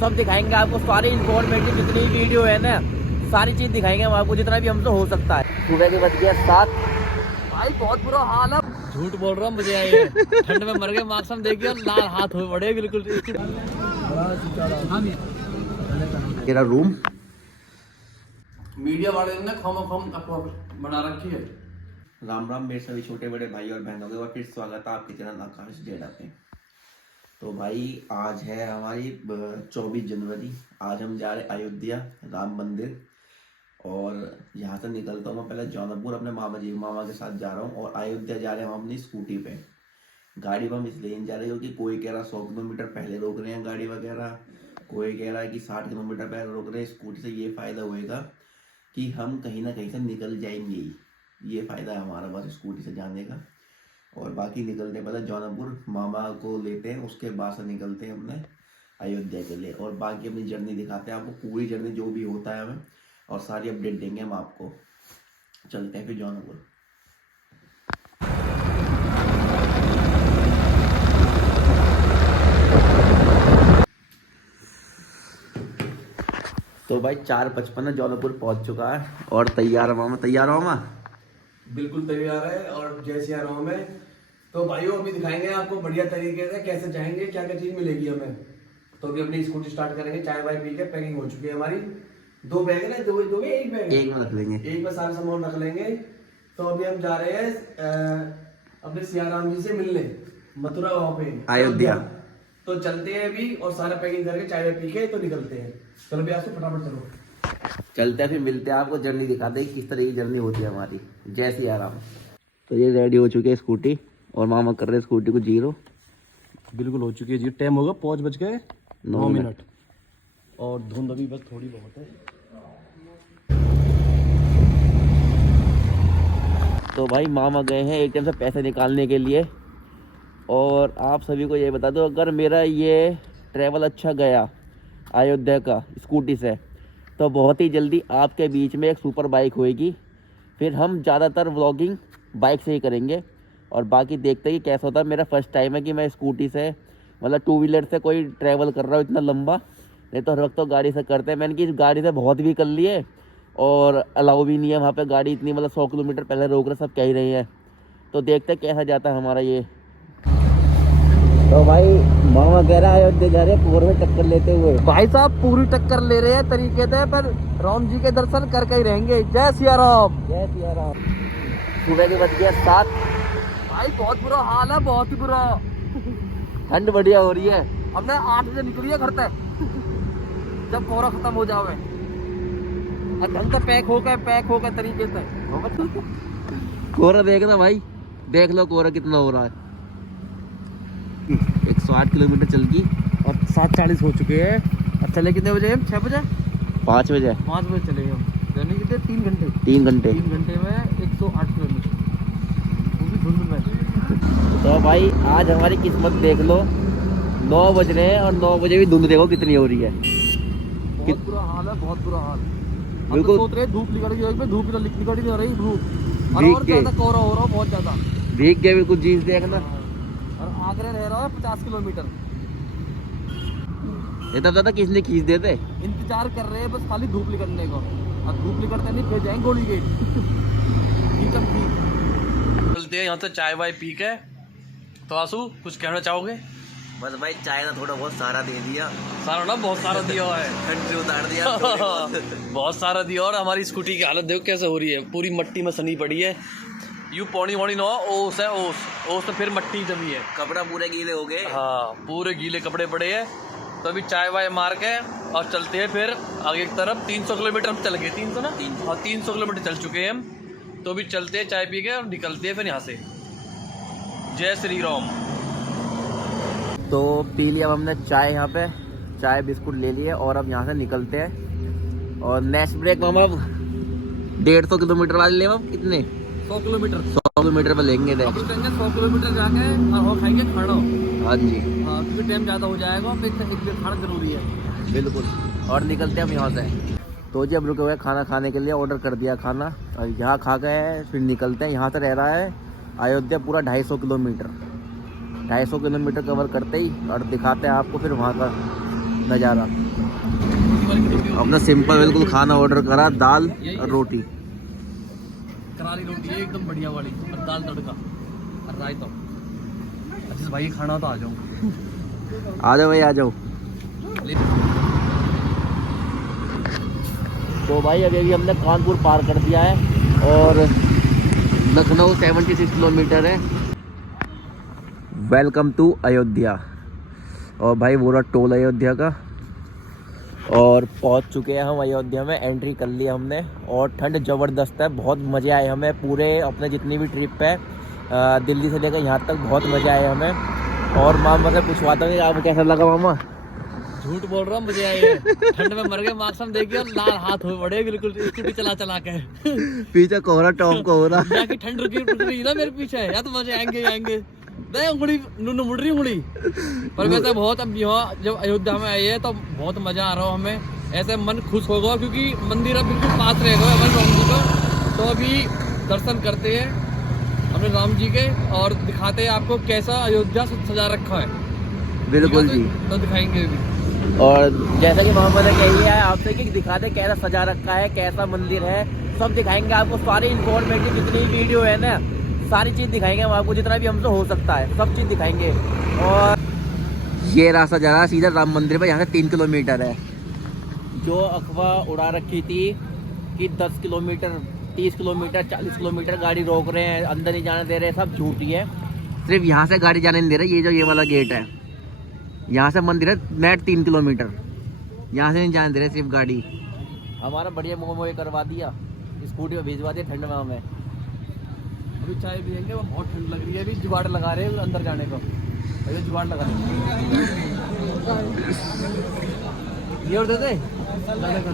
सब दिखाएंगे आपको, सारी इन्फॉर्मेटिव जितनी वीडियो है ना, सारी चीज दिखाएंगे हम आपको, जितना भी हमसे हो सकता है। सुबह के बज गया 7। भाई बहुत बुरा हाल है, झूठ बोल रहा हूँ, मुझे आए ठंड में मर गए, मौसम देखिए लाल हाथ हो पड़े बिल्कुल। तेरा रूम मीडिया वाले ने खम बना रखी है। राम राम मेरे सभी छोटे बड़े भाई और बहनों के, फिर स्वागत है आपके चैनल आकाश जेडा पे। तो भाई आज है हमारी 24 जनवरी। आज हम जा रहे अयोध्या राम मंदिर, और यहाँ से निकलता हूँ मैं पहले जौनपुर, अपने मामा के साथ जा रहा हूँ, और अयोध्या जा रहे हैं हम अपनी स्कूटी पे। गाड़ी पर हम इसलिए नहीं जा रहे क्योंकि कोई कह रहा 100 किलोमीटर पहले रोक रहे हैं गाड़ी वगैरह, कोई कह रहा है कि 60 किलोमीटर पहले रोक रहे हैं। स्कूटी से ये फ़ायदा होएगा कि हम कहीं ना कहीं से निकल जाएंगे ही, ये फ़ायदा है हमारा बस स्कूटी से जाने का। और बाकी निकलते हैं पहले जौनपुर, मामा को लेते हैं, उसके बाद से निकलते हैं अपने अयोध्या के लिए, और बाकी अपनी जर्नी दिखाते हैं आपको, पूरी जर्नी जो भी होता है हमें, और सारी अपडेट देंगे हम आपको। चलते हैं फिर जौनपुर। तो भाई 4:55 जौनपुर पहुंच चुका है, और तैयार मामा, तैयार हो मामा? बिल्कुल तैयार है, और जय सिया राम है। तो भाइयों अभी दिखाएंगे आपको बढ़िया तरीके से कैसे जाएंगे, क्या क्या चीज मिलेगी हमें। तो अभी अपनी स्कूटी स्टार्ट करेंगे, चाय वाय पी के पैकिंग हो चुकी है हमारी। 2 बैग है ना, दो एक बैग, एक में रख लेंगे, एक में सारा सामान रख लेंगे। तो अभी हम जा रहे हैं अपने सिया राम जी से मिलने, मथुरा वहां पे अयोध्या। तो चलते हैं अभी, और सारा पैकिंग करके चाय वाय पी के तो निकलते हैं। चलो भैया फटाफट चलो, चलते हैं फिर मिलते हैं आपको, जर्नी दिखाते हैं किस तरह की जर्नी होती है हमारी। जय सिया राम। तो ये रेडी हो चुकी है स्कूटी, और मामा कर रहे हैं स्कूटी को जीरो। बिल्कुल हो चुकी है जी। टाइम होगा 5:09, और धुंध अभी बस थोड़ी बहुत है। तो भाई मामा गए हैं एटीएम से पैसे निकालने के लिए, और आप सभी को ये बता दो, अगर मेरा ये ट्रैवल अच्छा गया अयोध्या का स्कूटी से, तो बहुत ही जल्दी आपके बीच में एक सुपर बाइक होएगी। फिर हम ज़्यादातर व्लॉगिंग बाइक से ही करेंगे, और बाकी देखते हैं कि कैसा होता है। मेरा फर्स्ट टाइम है कि मैं स्कूटी से, मतलब 2 व्हीलर से कोई ट्रैवल कर रहा हूँ इतना लंबा, नहीं तो हर वक्त तो गाड़ी से करते हैं। मैंने कि गाड़ी से बहुत भी कर लिए, और अलाउ भी नहीं है वहाँ पे गाड़ी इतनी, मतलब 100 किलोमीटर पहले रोक रहे, सब कह ही रही है। तो देखते हैं कैसा जाता है हमारा ये। तो भाई मामा कह रहा है अयोध्या जा रहे हैं पूर्व में टक्कर लेते हुए। भाई साहब पूरी टक्कर ले रहे हैं तरीके से, पर राम जी के दर्शन करके ही रहेंगे। जय सिया राम, जय सिया राम। सुबह के बज गया 7। भाई बहुत बुरा हाल है, बहुत ही बुरा। ठंड बढ़िया हो रही है। हमने 8 बजे निकली है घर तक, जब कोहरा खत्म हो जावे, ढंग से पैक हो गए तरीके से। कोहरा देखना भाई, देख लो कोहरा कितना हो रहा है। 108 किलोमीटर चल गई, और 7:40 हो चुके हैं। अब चले कितने बजे हम? 6 बजे 5 बजे 5 बजे चले हम। यानी कितने 3 घंटे 3 घंटे 3 घंटे में 108 किलोमीटर, वो भी धुंध में। तो भाई आज हमारी किस्मत देख लो, 9 बज रहे हैं, और 9 बजे भी धुंध देखो कितनी हो रही है। बहुत बुरा हाल है, बहुत बुरा हाल। बिल्कुल सोच रहे धूप निकल गई, धूप निकल नहीं रही, धूप और के ज्यादा कोहरा हो रहा है, बहुत ज्यादा भीग गए बिल्कुल, जीन्स देखना। और आगरे रह रहा है 50 किलोमीटर। इतना ज्यादा किसने खींच देते, इंतजार कर रहे हैं बस खाली धूप निकलने को, और धूप निकलते नहीं फिर जाएंगे गोली गेट। चलते हैं यहाँ से चाय वाय पी के। तो आंसू कुछ कहना चाहोगे? बस भाई चाय ना थोड़ा बहुत सारा दे दिया, सारा ना बहुत सारा दिया है, ठंड से उतार दिया बहुत सारा दिया। और हमारी स्कूटी की हालत देखो कैसे हो रही है, पूरी मट्टी में सनी पड़ी है। यूँ पौनी वोनी ना, ओस है, ओस तो फिर मट्टी जमी है, कपड़ा पूरे गीले हो गए। हाँ पूरे गीले कपड़े पड़े हैं। तो अभी चाय वाय मार के और चलते हैं फिर आगे की तरफ। 300 किलोमीटर हम चल गए, 300 ना, हाँ 300 किलोमीटर चल चुके हैं हम। तो अभी चलते हैं चाय पी के और निकलते हैं फिर यहाँ से। जय श्री राम। तो पी लिया हमने चाय, यहाँ पे चाय बिस्कुट ले लिए, और अब यहाँ से निकलते हैं। और नेक्स्ट ब्रेक मामा 150 किलोमीटर वाले ले, कितने 100 किलोमीटर 100 किलोमीटर पे लेंगे। 100 किलोमीटर जाके और खाएंगे खाना। हाँ जी, हाँ क्योंकि टाइम ज़्यादा हो जाएगा, फिर एक खाना जरूरी है। बिल्कुल। और निकलते हैं हम यहाँ से। तो जी अब रुके हुए खाना खाने के लिए, ऑर्डर कर दिया खाना, और यहाँ खा गए फिर निकलते हैं। यहाँ से रह रहा है अयोध्या पूरा 250 किलोमीटर। 250 किलोमीटर कवर करते ही और दिखाते हैं आपको फिर वहाँ का नज़ारा। अपना सिंपल बिल्कुल खाना ऑर्डर करा, दाल और रोटी। करारी रोटी है एकदम बढ़िया वाली, और दाल तड़का और रायता। अच्छा भाई खाना तो आ जाओ। आ जाओ भाई, आ जाओ। तो भाई अभी अभी हमने कानपुर पार कर दिया है और लखनऊ 76 किलोमीटर है। Welcome to Ayodhya. और भाई वो रहा टोल अयोध्या का, और पहुंच चुके हैं हम अयोध्या में। एंट्री कर लिया हमने और ठंड ज़बरदस्त है, बहुत मज़े आए हमें। पूरे अपने जितनी भी ट्रिप है दिल्ली से लेकर यहाँ तक बहुत मज़े आए हमें। और मामा से पूछवाता नहीं आपको कैसा लगा मामा? झूठ बोल रहा हूँ, मुझे आए ठंड में मर गए। मौसम देखिए और लाल हाथ हो पड़े बिल्कुल स्कूटी चला चला के। पीछे कोहरा, टॉप कोहरा। जाके ठंड रुकी रही ना मेरे पीछे, या तो मजे आएंगे। उंगली नुनु मुड़ रही उंगली पर वैसे बहुत। अब यहाँ जब अयोध्या में आए हैं तो बहुत मजा आ रहा हो हमें, ऐसे मन खुश होगा क्योंकि मंदिर अब बिल्कुल पास रहेगा हमारे राम जी का। तो अभी दर्शन करते हैं अपने राम जी के और दिखाते हैं आपको कैसा अयोध्या सजा रखा है। बिल्कुल जी, तो दिखाएंगे भी। और जैसा कि मोहम्मद ने कही है आपसे कि दिखा दे कैसा सजा रखा है, कैसा मंदिर है, सब दिखाएंगे आपको। सारी इंफॉर्मेटिव जितनी वीडियो है ना, सारी चीज़ दिखाएंगे हम आपको, जितना भी हमसे हो सकता है सब चीज़ दिखाएंगे। और ये रास्ता जा रहा है सीधा राम मंदिर पर, यहाँ से 3 किलोमीटर है। जो अफवाह उड़ा रखी थी कि 10 किलोमीटर, 30 किलोमीटर, 40 किलोमीटर गाड़ी रोक रहे हैं, अंदर नहीं जाने दे रहे, सब झूठी है। सिर्फ यहाँ से गाड़ी जाने नहीं दे रहे। ये जो ये वाला गेट है, यहाँ से मंदिर है मैट 3 किलोमीटर, यहाँ से नहीं जाने दे रहे सिर्फ गाड़ी। हमारा बढ़िया मोह करवा दिया, स्कूटी में भिजवा दिया ठंड में हमें। अभी चाय पियेंगे, वो बहुत ठंड लग रही है। अभी जुगाड़ लगा रहे हैं अंदर जाने का, अभी जुगाड़ लगा रहे ये और देते जाने का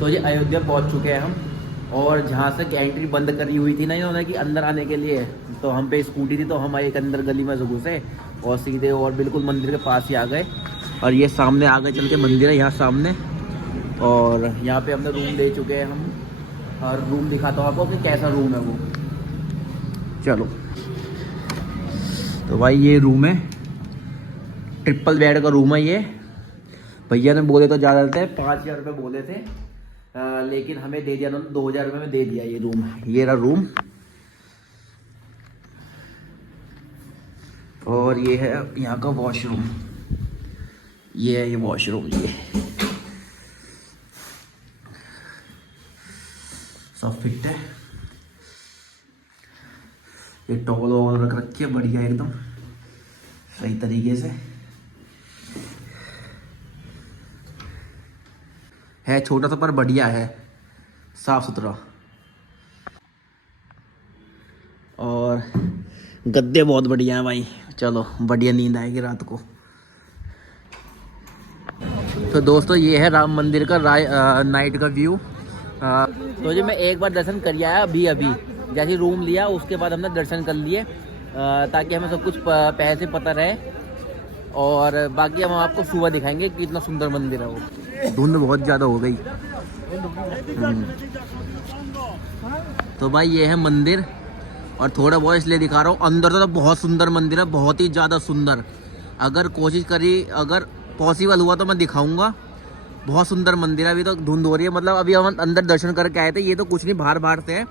तो ये अयोध्या पहुंच चुके हैं हम, और जहाँ से एंट्री बंद करी हुई थी ना इन्होंने कि अंदर आने के लिए, तो हम पे स्कूटी थी तो हम एक अंदर गली में से घुसे और सीधे और बिल्कुल मंदिर के पास ही आ गए। और ये सामने आगे चल के मंदिर है यहाँ सामने, और यहाँ पे हमने रूम ले चुके हैं हम। और रूम दिखाता हूँ आपको कि कैसा रूम है वो, चलो। तो भाई ये रूम है, ट्रिपल बेड का रूम है ये। भैया ने बोले तो ज़्यादा थे, 5,000 रुपये बोले थे, लेकिन हमें दे दिया उन्होंने 2,000 रुपये में दे दिया ये रूम। ये रहा रूम, और ये है यहाँ का वॉशरूम। ये है ये वॉशरूम, ये सब फिट है। ये टॉवल वॉवल रख रखी है बढ़िया एकदम सही तरीके से है। छोटा सा पर बढ़िया है, साफ सुथरा। और गद्दे बहुत बढ़िया हैं भाई, चलो बढ़िया नींद आएगी रात को। तो दोस्तों ये है राम मंदिर का नाइट का व्यू। तो जी मैं एक बार दर्शन कर आया अभी जैसे रूम लिया उसके बाद हमने दर्शन कर लिए, ताकि हमें सब कुछ पहले से पता रहे। और बाकी हम आपको सुबह दिखाएंगे कि इतना सुंदर मंदिर है वो। धुंध बहुत ज़्यादा हो गई। तो भाई ये है मंदिर, और थोड़ा बहुत इसलिए दिखा रहा हूँ। अंदर तो बहुत सुंदर मंदिर है, बहुत ही ज़्यादा सुंदर। अगर कोशिश करी, अगर पॉसिबल हुआ तो मैं दिखाऊंगा। बहुत सुंदर मंदिर है। अभी तो धुंध हो रही है, मतलब अभी हम अंदर दर्शन करके आए थे। ये तो कुछ नहीं, बाहर से है।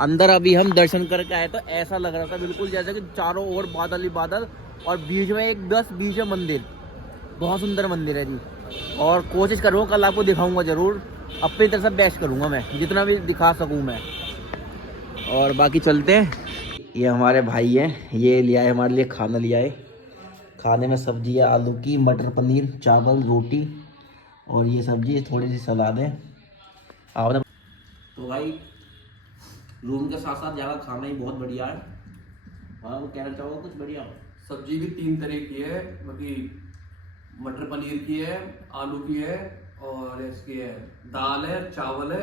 अंदर अभी हम दर्शन करके आए तो ऐसा लग रहा था बिल्कुल जैसे कि चारों ओर बादल ही बादल, और बीच में एक बीच में मंदिर। बहुत सुंदर मंदिर है जी। और कोशिश करूँगा कल आपको दिखाऊंगा ज़रूर, अपनी तरफ से बेस्ट करूँगा मैं, जितना भी दिखा सकूँ मैं। और बाकी चलते हैं। ये हमारे भाई हैं, ये लिया है हमारे लिए खाना लिया है। खाने में सब्जी है आलू की, मटर पनीर, चावल, रोटी, और ये सब्जी, थोड़ी सी सलाद है। आपने तो भाई रूम के साथ साथ यहाँ का खाना ही बहुत बढ़िया है। हाँ, वो कहना चाहोगे कुछ बढ़िया? सब्जी भी 3 तरह की है, बाकी मटर पनीर की है, आलू की है, और इसकी है दाल है, चावल है,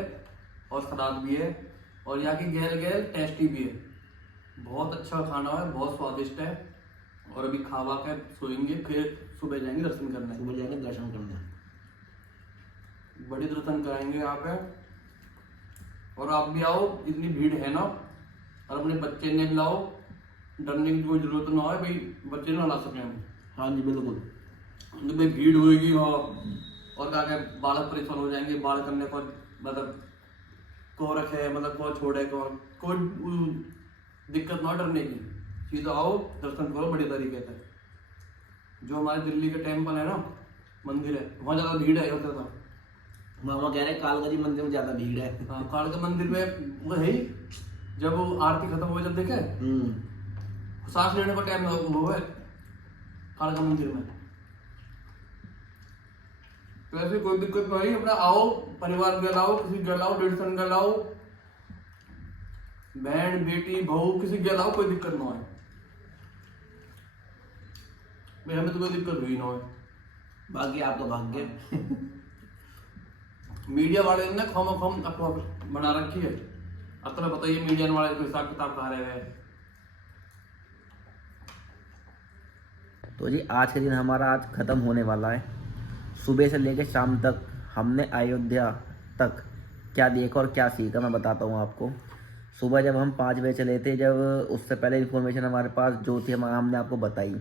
और सलाद भी है। और यहाँ की गेल टेस्टी भी है। बहुत अच्छा खाना है, बहुत स्वादिष्ट है। और अभी खावा के सोएंगे, फिर सुबह जाएंगे दर्शन करने। सुबह जाएंगे दर्शन करने, बड़ी दर्शन कराएंगे यहाँ पे। और आप भी आओ, इतनी भीड़ है ना, और अपने बच्चे ने लाओ, डरने की कोई जरूरत ना हो भाई, बच्चे ना ला सकें हम। हाँ जी बिल्कुल। तो भाई भीड़ होएगी और क्या क्या बालक परेशान हो जाएंगे, बाल करने को मतलब को रखे, मतलब को छोड़े को कोई दिक्कत ना डरने की, सीधा आओ दर्शन करो बढ़िया तरीके से। जो हमारे दिल्ली के टेम्पल है ना, मंदिर है, वहाँ ज़्यादा भीड़ है होता था। मामा कह रहे हैं कालका जी मंदिर में ज्यादा भीड़ है। हाँ, कालका मंदिर में वो है ही, जब वो आरती खत्म हो जब देखे सांस लेने का टाइम वो है कालका मंदिर में। तो ऐसे कोई दिक्कत नहीं, अपना आओ, परिवार के लाओ, किसी के लाओ, डेढ़ के लाओ, बहन बेटी बहू किसी के लाओ, कोई दिक्कत ना है भाई, हमें तो कोई दिक्कत हुई ना है। बाकी आप तो भाग गए। मीडिया वाले ने खम आपको बना रखी है, अब तो बताइए मीडिया वाले को हिसाब किताब कहा रहे हैं। तो जी आज के दिन हमारा आज ख़त्म होने वाला है। सुबह से लेकर शाम तक हमने अयोध्या तक क्या देखा और क्या सीखा मैं बताता हूँ आपको। सुबह जब हम 5 बजे चले थे, जब उससे पहले इन्फॉर्मेशन हमारे पास जो थी हमने आपको बताई,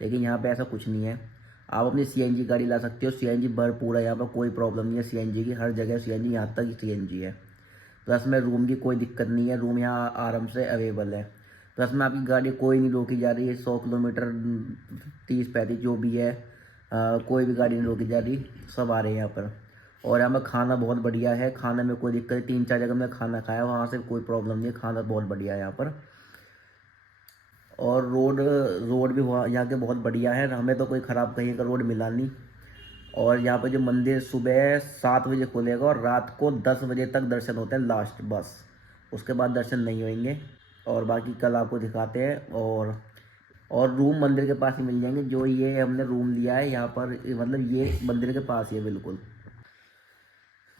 लेकिन यहाँ पे ऐसा कुछ नहीं है। आप अपनी सीएनजी गाड़ी ला सकते हो, सीएनजी भरपूर है यहाँ पर, कोई प्रॉब्लम नहीं है सीएनजी की, हर जगह सीएनजी, यहाँ तक सीएनजी है। प्लस में रूम की कोई दिक्कत नहीं है, रूम यहाँ आराम से अवेलेबल है। प्लस में आपकी गाड़ी कोई नहीं रोकी जा रही है, 100 किलोमीटर 30-35 जो भी है, कोई भी गाड़ी नहीं रोकी जा रही, सब आ रहे हैं यहाँ पर। और यहाँ पर खाना बहुत बढ़िया है, खाने में कोई दिक्कत नहीं, 3-4 जगह मैंने खाना खाया, वहाँ से कोई प्रॉब्लम नहीं है, खाना बहुत बढ़िया है यहाँ पर। और रोड भी वहाँ यहाँ के बहुत बढ़िया है, हमें तो कोई ख़राब कहीं का रोड मिला नहीं। और यहाँ पर जो मंदिर सुबह 7 बजे खुलेगा और रात को 10 बजे तक दर्शन होते हैं लास्ट, बस उसके बाद दर्शन नहीं होंगे। और बाकी कल आपको दिखाते हैं। और रूम मंदिर के पास ही मिल जाएंगे, जो ये हमने रूम लिया है यहाँ पर, मतलब ये मंदिर के पास ही है बिल्कुल।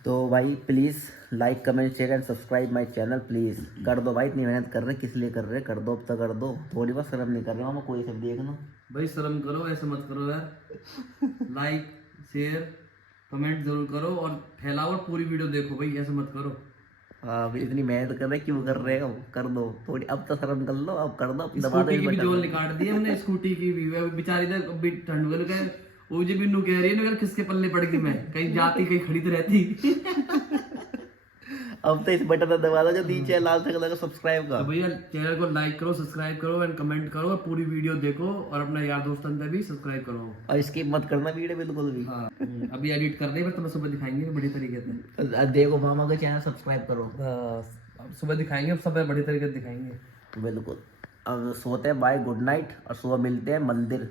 तो भाई please like comment share and subscribe my channel, please कर दो भाई, इतनी मेहनत कर रहे हैं, किस लिए कर रहे हैं, कर दो अब तक कर दो, थोड़ी बहुत शर्म नहीं कर रहे हो, हम कोई सब देखना भाई शर्म करो, ऐसे मत करो यार। लाइक शेयर कमेंट जरूर करो और फैलाओ और पूरी वीडियो देखो भाई, ऐसे मत करो। हाँ भाई इतनी मेहनत कर रहे हैं, क्यों कर रहे हो, कर दो थोड़ी, अब तो शर्म कर लो, अब कर दो, दबा दो स्कूटी की भी बटन। जोल निकाल दी हमने, स्कूटी की भी बेचारी ने अभी ठंड में गए, वो जी बिन्नू कह रही है ना किसके पल्ले पड़ गई, मैं कहीं जाती कहीं खड़ी तो रहती। अब तो इस बटन पर दबा दो जो नीचे है लाल से कलर का सब्सक्राइब का। तो भैया चैनल को लाइक करो, सब्सक्राइब करो एंड कमेंट करो और पूरी वीडियो देखो और अपने यार दोस्तों पे भी सब्सक्राइब करो। और इसकी मत करना वीडियो बिल्कुल भी। हाँ, अभी एडिट कर रहे हैं, तो मैं सुबह दिखाएंगे बढ़िया तरीके से। देखो मामा का चैनल सब्सक्राइब करो। अब सुबह दिखाएंगे, अब सब बढ़िया तरीके से दिखाएंगे। बिल्कुल। अब सोते हैं, बाय गुड नाइट, और सुबह मिलते हैं मंदिर।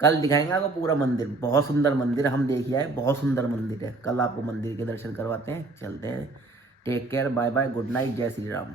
कल दिखाएंगे आपको पूरा मंदिर, बहुत सुंदर मंदिर हम देखिए आए, बहुत सुंदर मंदिर है, कल आपको मंदिर के दर्शन करवाते हैं। चलते हैं, take care, bye bye, good night, जय श्री राम।